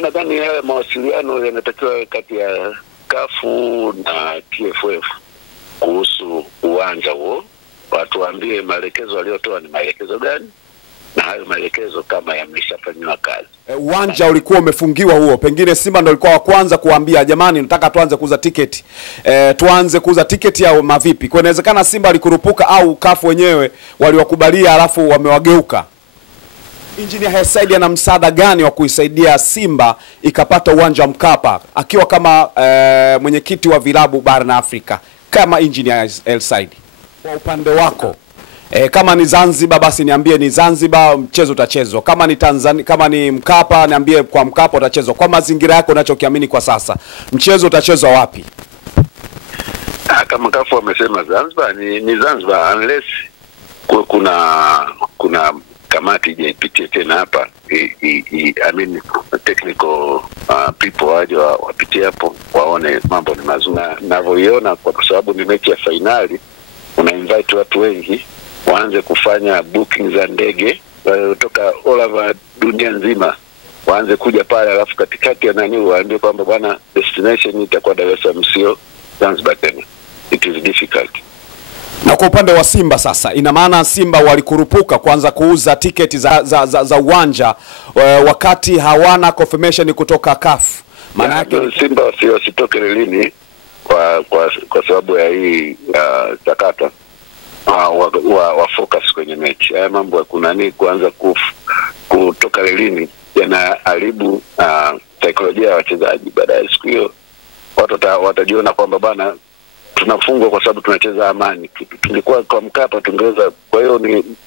Mimi nadhani haya mawasiliano yanatakiwa kati ya kafu na TFF kuhusu uwanja huo. Watu waambie maelekezo waliotoa ni maelekezo gani, na hayo maelekezo kama yameshafanywa kazi. Uwanja ulikuwa umefungiwa huo, pengine Simba ndio alikuwa wa kwanza kuambia jamani nataka tuanze kuuza tiketi. Tuanze kuuza tiketi au mavipi? Kwa inawezekana Simba alikurupuka au kafu wenyewe waliwakubalia alafu wamewageuka. Engineer Hersi ana msaada gani wa kuisaidia Simba ikapata uwanja wa Mkapa akiwa kama mwenyekiti wa vilabu barani Afrika kama Engineer Hersi? Kwa upande wako kama ni Zanzibar basi niambie ni Zanzibar mchezo utachezwa. Kama ni Tanzania, kama ni Mkapa niambie kwa Mkapa utachezwa. Kwa mazingira yako unachokiamini kwa sasa, mchezo utachezwa wapi? Kama kafu wamesema Zanzibar ni Zanzibar, unless kuna kamati ipitie tena hapa. I mean technical people waje wapitie hapo waone mambo ni mazuri. Ninavyoiona kwa sababu ni mechi ya finali, una invite watu wengi waanze kufanya booking za ndege kutoka all over dunia nzima, waanze kuja pale, alafu katikati ya nani waambie kwamba bwana destination itakuwa Dar es Salaam sio Zanzibar tena. It is difficult. Na kwa upande wa Simba sasa, ina maana Simba walikurupuka kuanza kuuza tiketi za uwanja wakati hawana confirmation kutoka CAF. Maana yake Simba wasitoke relini kwa sababu ya hii sakata. Wa focus kwenye mechi. Haya mambo ya kunani kuanza kutoka relini yanaharibu saikolojia ya wachezaji. Baadaye siku hiyo watu watajiona kwamba bana tunafungwa kwa sababu tunacheza amani. Tulikuwa kwa Mkapa tungeweza. Kwa hiyo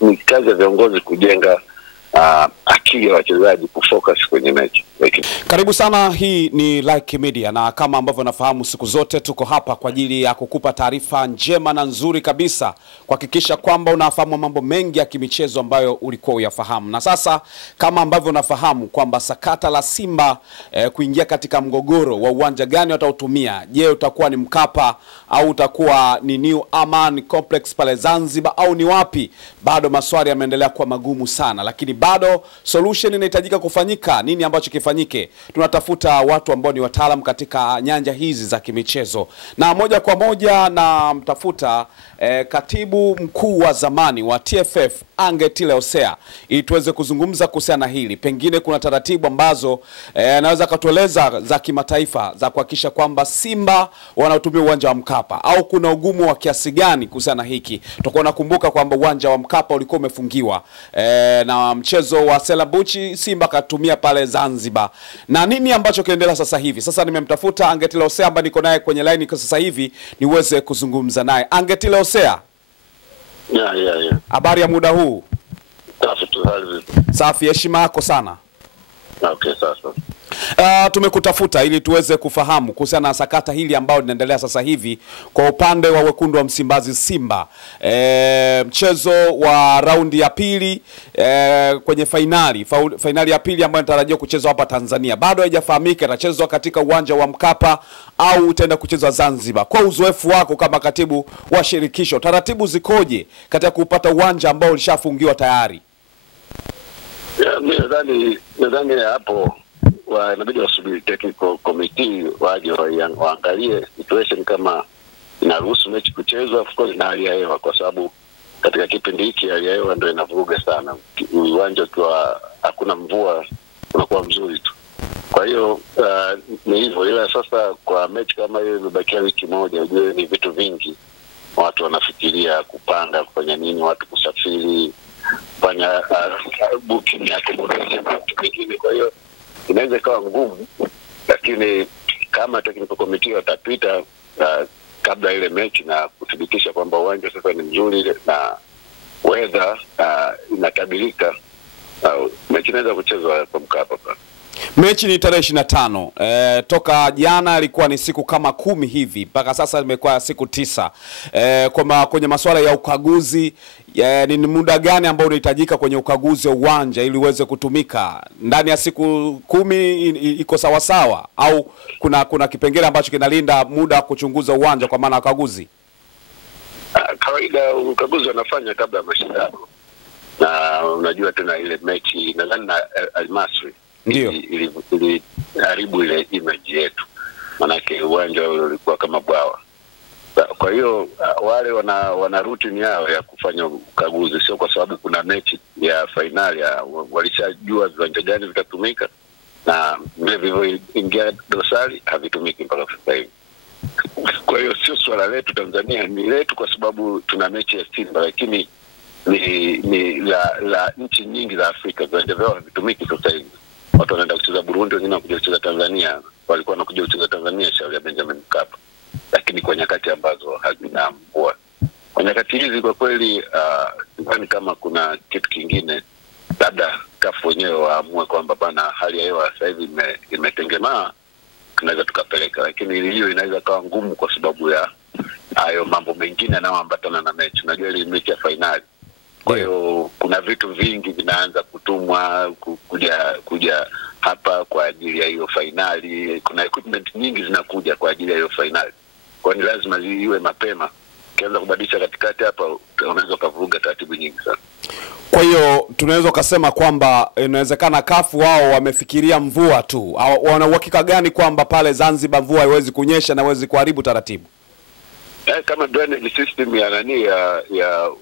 ni kazi ya viongozi kujenga akili ya wachezaji kufocus kwenye mechi. Karibu sana, hii ni Like Media, na kama ambavyo nafahamu siku zote tuko hapa kwa ajili ya kukupa taarifa njema na nzuri kabisa, kuhakikisha kwamba unafahamu mambo mengi ya kimichezo ambayo ulikuwa uyafahamu. Na sasa kama ambavyo unafahamu kwamba sakata la Simba kuingia katika mgogoro wa uwanja gani watautumia, je utakuwa ni Mkapa au utakuwa ni New Aman Complex pale Zanzibar au ni wapi, bado maswali yameendelea kuwa magumu sana, lakini bado solution inahitajika kufanyika. Nini ambacho kifanyike? Tunatafuta watu ambao ni wataalamu katika nyanja hizi za kimichezo, na moja kwa moja na mtafuta katibu mkuu wa zamani wa TFF Angetile Osea ili tuweze kuzungumza kuhusiana na hili. Pengine kuna taratibu ambazo anaweza katueleza za kimataifa za kuhakikisha kwamba Simba wanatumia uwanja wa Mkapa, au kuna ugumu wa kiasi gani kuhusiana na hiki. Tutakuwa nakumbuka kwamba uwanja wa Mkapa ulikuwa umefungiwa na mchezo wa Selabuchi Simba katumia pale Zanzibar. Na nini ambacho kinaendelea sasa hivi? Sasa nimemtafuta Angetile Osea ambaye niko naye kwenye line kwa sasa hivi niweze kuzungumza naye. Angetile Osea. Yeah. Habari ya muda huu? Safi, heshima yako sana. Okay, sasa. Tumekutafuta ili tuweze kufahamu kuhusiana na sakata hili ambao linaendelea sasa hivi kwa upande wa wekundu wa Msimbazi Simba. Mchezo wa raundi ya pili kwenye finali ya pili ambayo inatarajiwa kuchezwa hapa Tanzania. Bado haijafahamika itachezwa katika uwanja wa Mkapa au utaenda kuchezwa Zanzibar. Kwa uzoefu wako kama katibu wa shirikisho, taratibu zikoje katika kupata uwanja ambao ulishafungiwa tayari? Nadhani hapo inabidi wasubiri technical committee waje waangalie situation kama inaruhusu mechi kuchezwa, of course, na hali ya hewa, kwa sababu katika kipindi hiki hali ya hewa ndio inavuruga sana. Uwanja kwa hakuna mvua unakuwa mzuri tu. Kwa hiyo ni hivyo. Ila sasa kwa mechi kama hiyo imebakia wiki moja, unajua ni vitu vingi. Watu wanafikiria kupanga kufanya nini, watu kusafiri, kufanya booking ya accommodation, wengine. Kwa hiyo inaweza kuwa ngumu, lakini kama technical committee watapita kabla ile mechi na kuthibitisha kwamba uwanja sasa ni mzuri na weather inakabilika, mechi inaweza kuchezwa kwa Mkapa. Mechi ni tarehe 25. Toka jana ilikuwa ni siku kama 10 hivi, mpaka sasa imekuwa siku 9. Kwenye masuala ya ukaguzi, ni muda gani ambao unahitajika kwenye ukaguzi wa uwanja ili uweze kutumika? Ndani ya siku 10 iko sawa sawa, au kuna kipengele ambacho kinalinda muda kuchunguza uwanja kwa maana ukaguzi? Kawaida ukaguzi wanafanya kabla ya mashindano. Na unajua tena ile mechi nadhani na Al Masry ndio haribu ile image yetu, manake uwanja ule ulikuwa kama bwawa. Kwa hiyo wale wana routine yao ya kufanya ukaguzi, sio kwa sababu kuna mechi ya finali walishajua viwanja gani vitatumika na vile vilivyoingia dosari havitumiki mpaka sasa hivi. Kwa hiyo sio swala letu Tanzania, ni letu kwa sababu tuna mechi ya Simba, lakini ni la nchi nyingi za Afrika viwanja vyao havitumiki sasa hivi. Watu wanaenda kucheza Burundi, wengine wanakuja kucheza Tanzania, walikuwa wanakuja kucheza Tanzania Shauri ya Benjamin Mkapa, lakini kwa nyakati ambazo hazina mvua. Kwa nyakati hizi kwa kweli sidhani kama kuna kitu kingine, labda CAF wenyewe waamue kwamba bana hali ya hewa sasa hivi imetengemaa, tunaweza tukapeleka, lakini hiyo inaweza kawa ngumu kwa sababu ya hayo mambo mengine yanayoambatana na mechi. Unajua ile mechi ya finali. Kwa hiyo kuna vitu vingi vinaanza kutumwa kuja hapa kwa ajili ya hiyo finali. Kuna equipment nyingi zinakuja kwa ajili ya hiyo finali. Kwa ni lazima ziwe mapema. Ukianza kubadilisha katikati hapa unaweza kuvuruga taratibu nyingi sana. Kwa hiyo tunaweza kusema kwamba inawezekana CAF wao wamefikiria mvua tu. Wana uhakika gani kwamba pale Zanzibar mvua haiwezi kunyesha na haiwezi kuharibu taratibu? Kama drainage system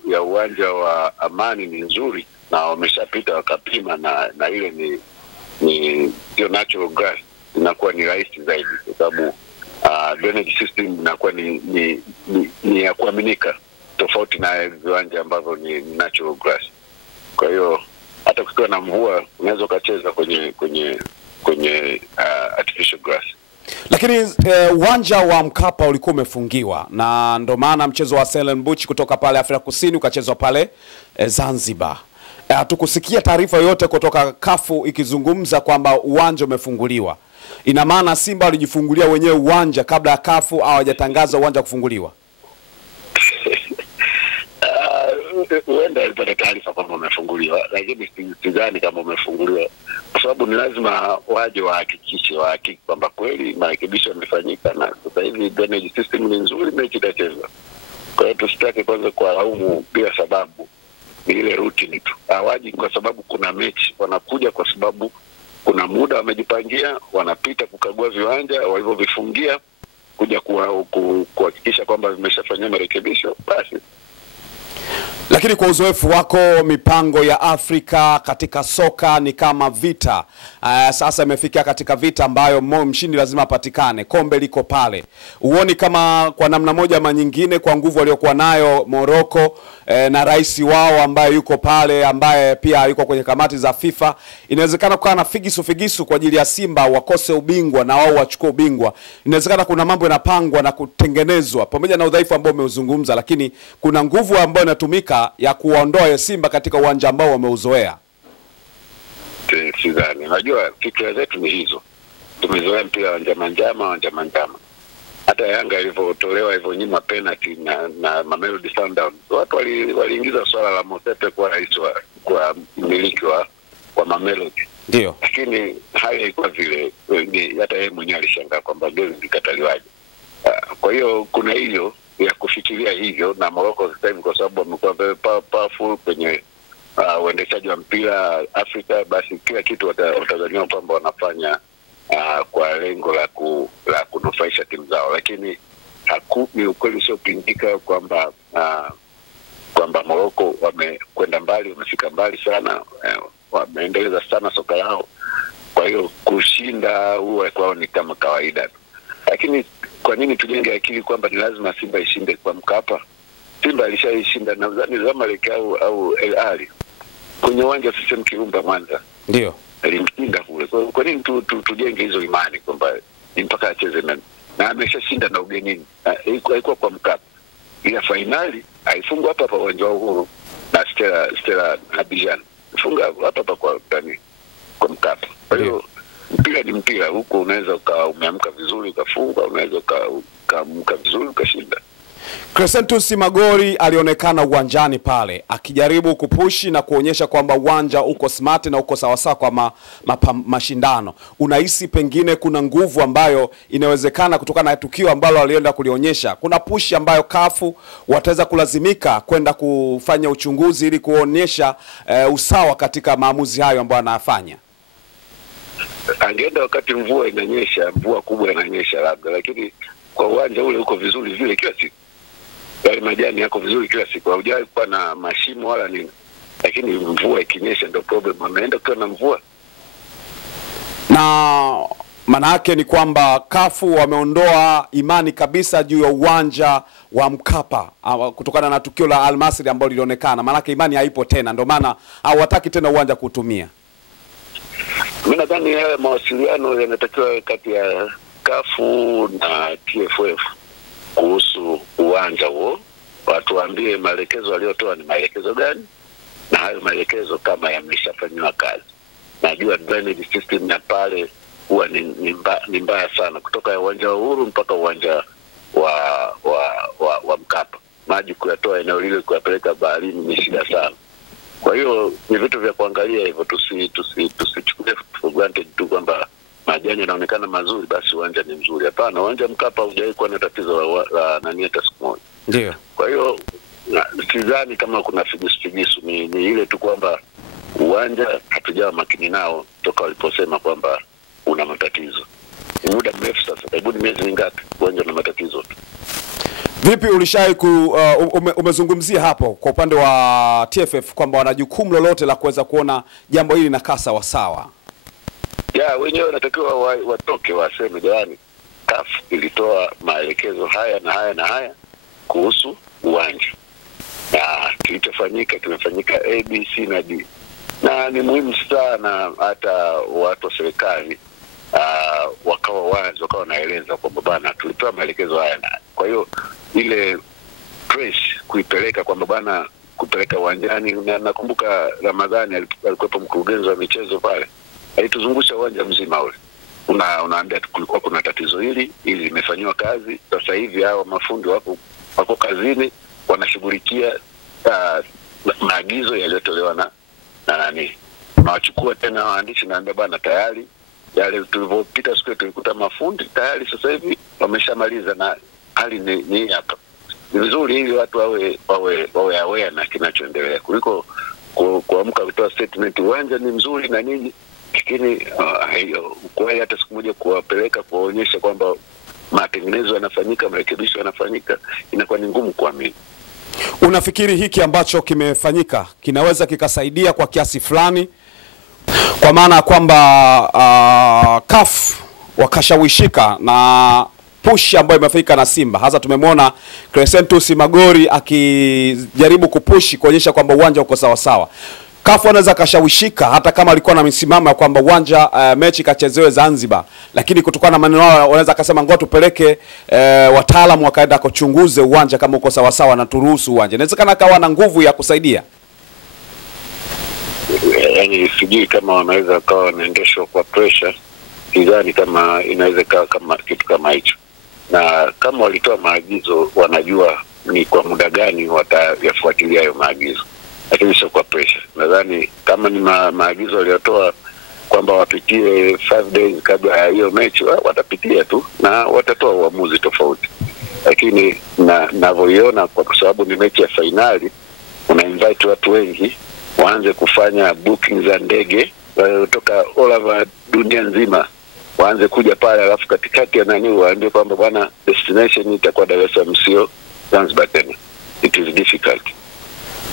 ya uwanja wa Amani ni nzuri na wameshapita wakapima na ile ni natural grass, inakuwa ni rahisi zaidi kwa sababu drainage system inakuwa ni ya kuaminika, tofauti na viwanja ambavyo ni natural grass. Kwa hiyo hata kukiwa na mvua unaweza ukacheza kwenye artificial grass. Lakini uwanja wa Mkapa ulikuwa umefungiwa na ndo maana mchezo wa Stellenbosch kutoka pale Afrika Kusini ukachezwa pale Zanzibar. Tukusikia taarifa yote kutoka CAF ikizungumza kwamba uwanja umefunguliwa. Ina maana Simba walijifungulia wenyewe uwanja kabla ya CAF hawajatangaza uwanja kufunguliwa? Huenda alipata taarifa kwamba umefunguliwa, lakini sidhani kama umefunguliwa, kwa sababu ni lazima waje wahakikishe kwamba kweli marekebisho yamefanyika na sasa hivi drainage system ni nzuri, mechi itachezwa. Kwa hiyo tusitake kwanza kuwalaumu bila sababu, ni ile routine tu. Hawaji kwa sababu kuna mechi, wanakuja kwa sababu kuna muda wamejipangia, wanapita kukagua viwanja walivyovifungia, kuja kuhakikisha kwamba vimeshafanywa marekebisho basi. Lakini kwa uzoefu wako, mipango ya Afrika katika soka ni kama vita. Sasa imefikia katika vita ambayo mshindi lazima apatikane. Kombe liko pale. Uoni kama kwa namna moja ama nyingine, kwa nguvu waliokuwa nayo Morocco na rais wao ambaye yuko pale, ambaye pia yuko kwenye kamati za FIFA, inawezekana kuwa na figisu kwa ajili ya Simba wakose ubingwa na wao wachukue ubingwa? Inawezekana kuna mambo yanapangwa na kutengenezwa pamoja na udhaifu ambao umeuzungumza, lakini kuna nguvu ambayo inatumika ya kuondoa Simba katika uwanja ambao wameuzoea. Sidhani. Unajua fikra zetu ni hizo. Tumezoea mpira wa njama. Hata Yanga ilivyotolewa hivyo nyima penalty na Mamelodi Sundowns, watu waliingiza swala la Mosepe kwa rais kwa mmiliki wa Mamelodi. Ndio. Lakini hali ilikuwa vile, hata yeye mwenyewe alishangaa kwamba goli likataliwaje. Kwa hiyo kuna hiyo ya kufikiria hivyo, na Morocco sasa hivi kwa sababu wamekuwa very powerful kwenye uendeshaji wa mpira Afrika, basi kila kitu watazania kwamba wanafanya kwa lengo la kunufaisha timu zao. Lakini ni ukweli usiopingika kwamba Morocco wamekwenda mbali, wamefika mbali sana, wameendeleza sana soka lao. Kwa hiyo kushinda huwa kwao ni kama kawaida. Lakini kwa nini tujenge akili kwamba ni lazima Simba ishinde kwa Mkapa? Simba alishaishinda nadhani Zamalek au El Ahly kwenye uwanja CCM Kirumba Mwanza. Ndio. Alimshinda kule. Kwa nini tujenge hizo imani kwamba ni mpaka acheze na ameshashinda na ugenini? Haikuwa kwa Mkapa. Ile finali haifungwa hapa uwanja wa Uhuru na Stella Abidjan. Funga hapa kwa Mkapa. Kwa hiyo mpira ni mpira, huko unaweza umeamka vizuri ukafunga, unaweza ukaamka vizuri ukashinda. Crescentus Magori alionekana uwanjani pale akijaribu kupushi na kuonyesha kwamba uwanja uko smart na uko sawasawa kwa mashindano. Unahisi pengine kuna nguvu ambayo inawezekana kutokana na tukio ambalo alienda kulionyesha? Kuna push ambayo CAF wataweza kulazimika kwenda kufanya uchunguzi ili kuonyesha usawa katika maamuzi hayo ambayo anafanya? angeenda wakati mvua inanyesha, mvua kubwa inanyesha labda, lakini kwa uwanja ule uko vizuri vile kila siku. Yale majani yako vizuri kila siku, haujawahi kuwa na mashimo wala nini. Lakini mvua ikinyesha ndio problem. Ameenda kwa na mvua. Na maana yake ni kwamba kafu wameondoa imani kabisa juu ya uwanja wa Mkapa kutokana na tukio la Al Masry ambalo lilionekana. Maana yake imani haipo tena, ndio maana hawataki tena uwanja kutumia. Mimi nadhani yale mawasiliano yanatakiwa kati ya kafu na TFF kuhusu uwanja huo. Watu waambie maelekezo waliotoa ni maelekezo gani, na hayo maelekezo kama yameshafanywa kazi. Najua drainage system ya pale huwa ni mbaya sana, kutoka uwanja wa Uhuru mpaka uwanja wa Mkapa. Maji kuyatoa eneo lile kuyapeleka baharini ni shida sana. Kwa hiyo ni vitu vya kuangalia hivyo, tusichukue for granted tu kwamba majani yanaonekana mazuri basi uwanja ni mzuri. Hapana, uwanja Mkapa hujawahi kuwa na tatizo la nani hata siku moja. Ndio. Kwa hiyo sidhani kama kuna figisu, ni ile tu kwamba uwanja hatujawa makini nao toka waliposema kwamba una matatizo. Ni muda mrefu sasa, hebu ni miezi mingapi uwanja una matatizo tu. Vipi ulishai umezungumzia hapo kwa upande wa TFF kwamba wana jukumu lolote la kuweza kuona jambo hili linakaa sawa sawa? Ya, wenyewe wanatakiwa watoke waseme jamani, CAF ilitoa maelekezo haya na haya na haya kuhusu uwanja. Na kilichofanyika kimefanyika A, B, C na D. Na ni muhimu sana hata watu wa serikali wakawa wazi, wakawa naeleza kwamba bana tulipewa maelekezo haya na. Kwa hiyo ile press kuipeleka kwamba bana kupeleka uwanjani, na nakumbuka Ramadhani alikuwa mkurugenzi wa michezo pale, alituzungusha uwanja mzima ule. Unaambia kulikuwa kuna tatizo hili limefanywa kazi, sasa hivi hao mafundi wako kazini wanashughulikia maagizo yaliyotolewa na nani. Nawachukua tena waandishi naambia bana tayari yale tulipopita siku tulikuta mafundi tayari sasa hivi wameshamaliza na hali ni hapa. Ni vizuri ili watu wawe aware na kinachoendelea kuliko kuamka kutoa statement uwanja ni mzuri na nini, lakini kwa hata siku moja kuwapeleka kuwaonyesha kwamba matengenezo yanafanyika, marekebisho yanafanyika, inakuwa ni ngumu kuamini. Unafikiri hiki ambacho kimefanyika kinaweza kikasaidia kwa kiasi fulani, kwa maana kwamba CAF wakashawishika na push ambayo imefanyika na Simba? Hasa tumemwona Crescentus Magori akijaribu kupushi kuonyesha kwamba uwanja uko sawa sawa. CAF anaweza kashawishika hata kama alikuwa na msimamo ya kwamba uwanja mechi kachezewe Zanzibar, lakini kutokana na maneno yao wanaweza akasema ngoja tupeleke wataalamu wakaenda kuchunguze uwanja kama uko sawa sawa na turuhusu uwanja. Inawezekana kawa na nguvu ya kusaidia. Yaani sijui kama wanaweza kawa wanaendeshwa kwa pressure, sidhani kama inaweza kama kitu kama hicho. Na kama walitoa maagizo wanajua ni kwa muda gani watayafuatilia hayo maagizo, lakini sio kwa pressure. Nadhani kama ni maagizo waliotoa kwamba wapitie 5 days kabla ya hiyo mechi, watapitia tu na watatoa uamuzi tofauti. Lakini ninavyoiona kwa sababu ni mechi ya finali, una invite watu wengi waanze kufanya booking za ndege kutoka all over dunia nzima, waanze kuja pale, alafu katikati ya nani waambie kwamba bwana destination itakuwa Dar es Salaam sio Zanzibar tena. It is difficult.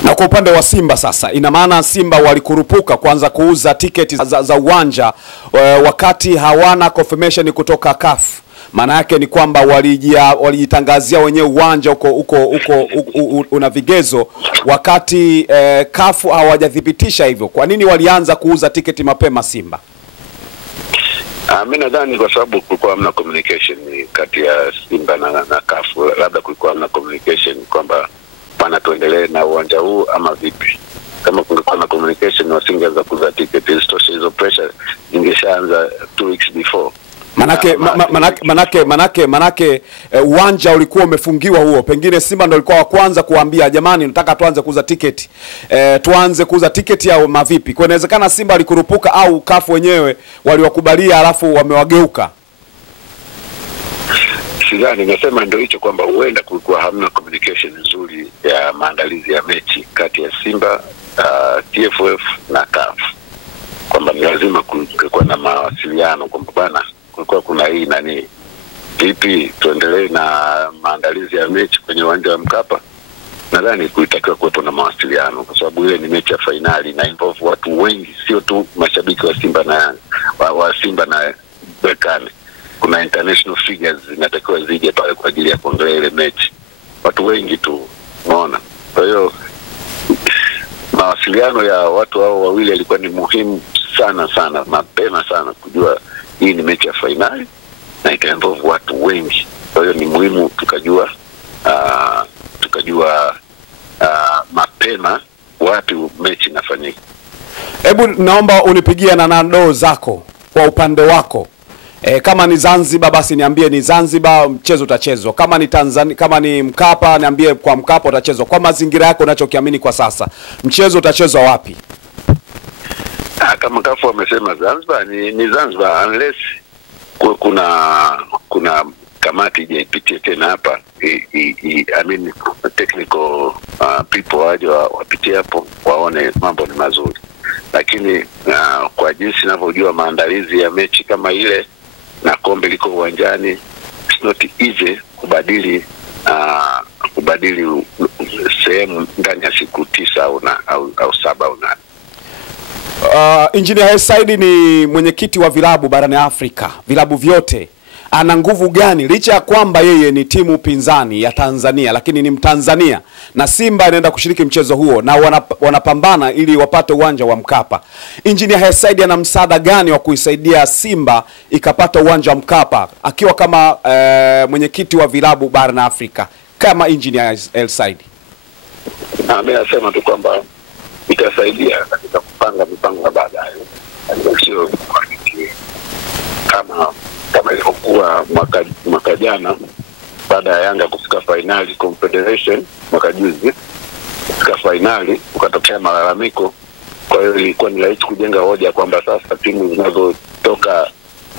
Na kwa upande wa Simba sasa, ina maana Simba walikurupuka kuanza kuuza tiketi za uwanja wakati hawana confirmation kutoka CAF. Maana yake ni kwamba walijitangazia wenyewe uwanja uko una vigezo, wakati CAF hawajathibitisha hivyo. Kwa nini walianza kuuza tiketi mapema Simba? Mimi nadhani kwa sababu kulikuwa hamna communication kati ya Simba na CAF. Labda kulikuwa hamna communication kwamba bana tuendelee na uwanja huu ama vipi. Kama kulikuwa na communication wasingeanza kuuza tiketi, hizo pressure ingeshaanza 2 weeks before. Manake uwanja ulikuwa umefungiwa huo. Pengine Simba ndio alikuwa wa kwanza kuambia jamani nataka tuanze kuuza tiketi. Tuanze kuuza tiketi au mavipi? Kwa inawezekana Simba alikurupuka au CAF wenyewe waliwakubalia alafu wamewageuka. Sidhani, nasema ndio hicho kwamba huenda kulikuwa hamna communication nzuri ya maandalizi ya mechi kati ya Simba, TFF na CAF. kwamba ni lazima kulikuwa na mawasiliano kwamba bana kulikuwa kuna hii nani, vipi tuendelee na maandalizi ya mechi kwenye uwanja wa Mkapa. Nadhani kulitakiwa kuwepo na mawasiliano kwa sababu ile ni mechi ya finali na involve watu wengi, sio tu mashabiki wa Simba na wa Simba na Berkane. Kuna international figures zinatakiwa zije pale kwa ajili ya kuangalia ile mechi, watu wengi tu, unaona. Kwa hiyo mawasiliano ya watu hao wawili yalikuwa ni muhimu sana mapema sana kujua hii ni mechi ya finali na ita involve watu wengi. Kwa hiyo ni muhimu tukajua mapema wapi mechi inafanyika. Hebu naomba unipigie na nando zako kwa upande wako. Kama ni Zanzibar basi niambie ni Zanzibar mchezo utachezwa. Kama ni Tanzania, kama ni Mkapa niambie kwa Mkapa utachezwa. Kwa mazingira yako unachokiamini kwa sasa, mchezo utachezwa wapi? Kama Kafu wamesema Zanzibar ni Zanzibar, unless kuna kamati ipitie tena hapa, I mean technical people waje wapitie hapo waone mambo ni mazuri. Lakini kwa jinsi ninavyojua maandalizi ya mechi kama ile na kombe liko uwanjani, it's not easy kubadili sehemu ndani ya siku 9 au 7 au 8. Engineer Hersi ni mwenyekiti wa vilabu barani Afrika, vilabu vyote. Ana nguvu gani licha ya kwamba yeye ni timu pinzani ya Tanzania, lakini ni Mtanzania na Simba inaenda kushiriki mchezo huo na wanapambana ili wapate uwanja wa Mkapa? Engineer Hersi ana msaada gani wa kuisaidia Simba ikapata uwanja wa Mkapa akiwa kama mwenyekiti wa vilabu barani Afrika kama Engineer Hersi? Mimi nasema tu kwamba itasaidia katika kupanga mipango baadaye. Sio kama ilivyokuwa mwaka jana baada ya Yanga kufika finali Confederation mwaka juzi, kufika finali ukatokea malalamiko. Kwa hiyo ilikuwa ni rahisi kujenga hoja kwamba sasa timu zinazotoka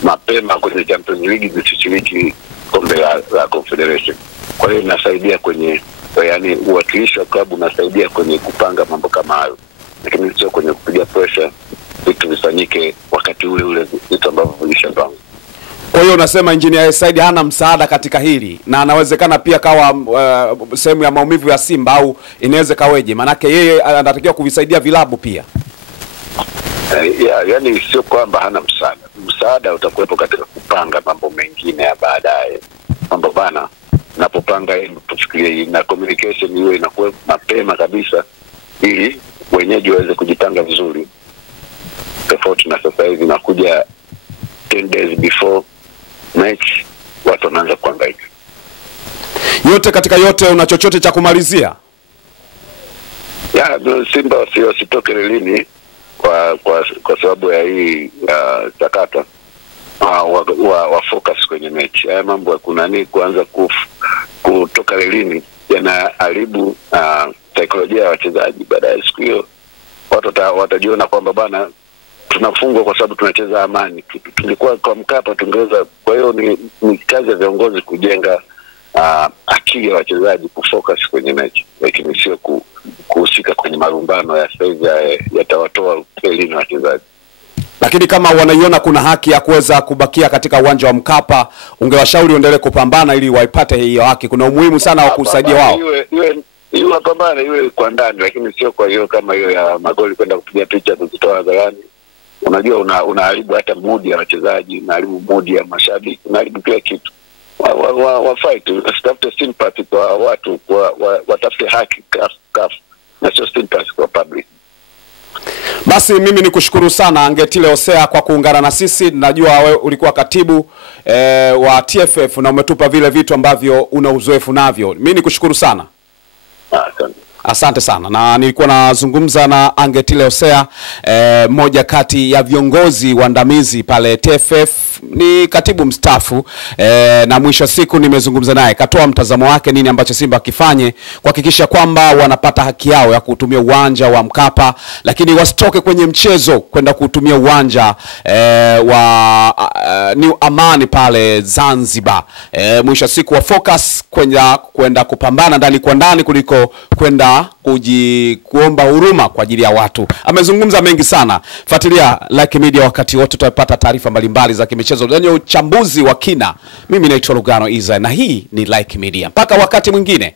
mapema kwenye Champions League zisishiriki kombe la Confederation. Kwa hiyo inasaidia kwenye, yani uwakilishi wa klabu unasaidia kwenye kupanga mambo kama hayo, lakini sio kwenye kupiga pressure vitu vifanyike wakati ule vitu ambavyo vilishapangwa. Kwa hiyo unasema Engineer Hersi hana msaada katika hili na anawezekana pia kawa sehemu ya maumivu ya Simba, au inaweza kaweje? Manake yeye anatakiwa kuvisaidia vilabu pia. Yani sio kwamba hana msaada. Msaada utakuwepo katika kupanga mambo mengine ya baadaye. Mambo bana napopanga tufikirie na communication iwe inakuwa mapema kabisa ili wenyeji waweze kujipanga vizuri. Tofauti na sasa hivi nakuja 10 days before match watu wanaanza kuhangaika. Yote katika yote una chochote cha kumalizia? Simba wasitoke lini kwa sababu ya hii sakata. Wa focus kwenye mechi. Haya mambo kuna nini kuanza kutoka lini yanaharibu saikolojia ya wachezaji. Baadaye siku hiyo watu watajiona kwamba bana tunafungwa kwa sababu tunacheza amani. Tulikuwa kwa Mkapa tungeweza. Kwa hiyo ni kazi ya viongozi kujenga akili ya wachezaji kufocus kwenye mechi, lakini sio kuhusika kwenye marumbano ya sasa yatawatoa elini wachezaji. Lakini kama wanaiona kuna haki ya kuweza kubakia katika uwanja wa Mkapa, ungewashauri endelee kupambana ili waipate hiyo haki. Kuna umuhimu sana wa kusaidia wao. Iwe pambana iwe kwa ndani, lakini sio kwa hiyo kama hiyo ya magoli kwenda kupiga picha kuzitoa hadharani. Unajua unaharibu hata mood ya wachezaji, unaharibu mood ya mashabiki, unaharibu kila kitu. Wa fight, usitafute sympathy kwa watu, watafute haki CAF na sio sympathy kwa public. Basi mimi nikushukuru sana Angetile Hosea kwa kuungana na sisi. Najua wewe ulikuwa katibu wa TFF na umetupa vile vitu ambavyo una uzoefu navyo. Mimi nikushukuru sana. Asante sana. Na nilikuwa nazungumza na Angetile Hosea, mmoja kati ya viongozi waandamizi pale TFF, ni katibu mstaafu, na mwisho siku nimezungumza naye, katoa mtazamo wake nini ambacho Simba kifanye kuhakikisha kwamba wanapata haki yao ya kutumia uwanja wa Mkapa, lakini wasitoke kwenye mchezo kwenda kutumia uwanja wa New Amani pale Zanzibar. Mwisho siku wa focus kwenda kupambana ndani kwa ndani kuliko kwenda bila kuomba huruma kwa ajili ya watu. Amezungumza mengi sana. Fuatilia Like Media wakati wote, tutapata taarifa mbalimbali za kimichezo zenye uchambuzi wa kina. Mimi naitwa Lugano Iza na hii ni Like Media. Mpaka wakati mwingine.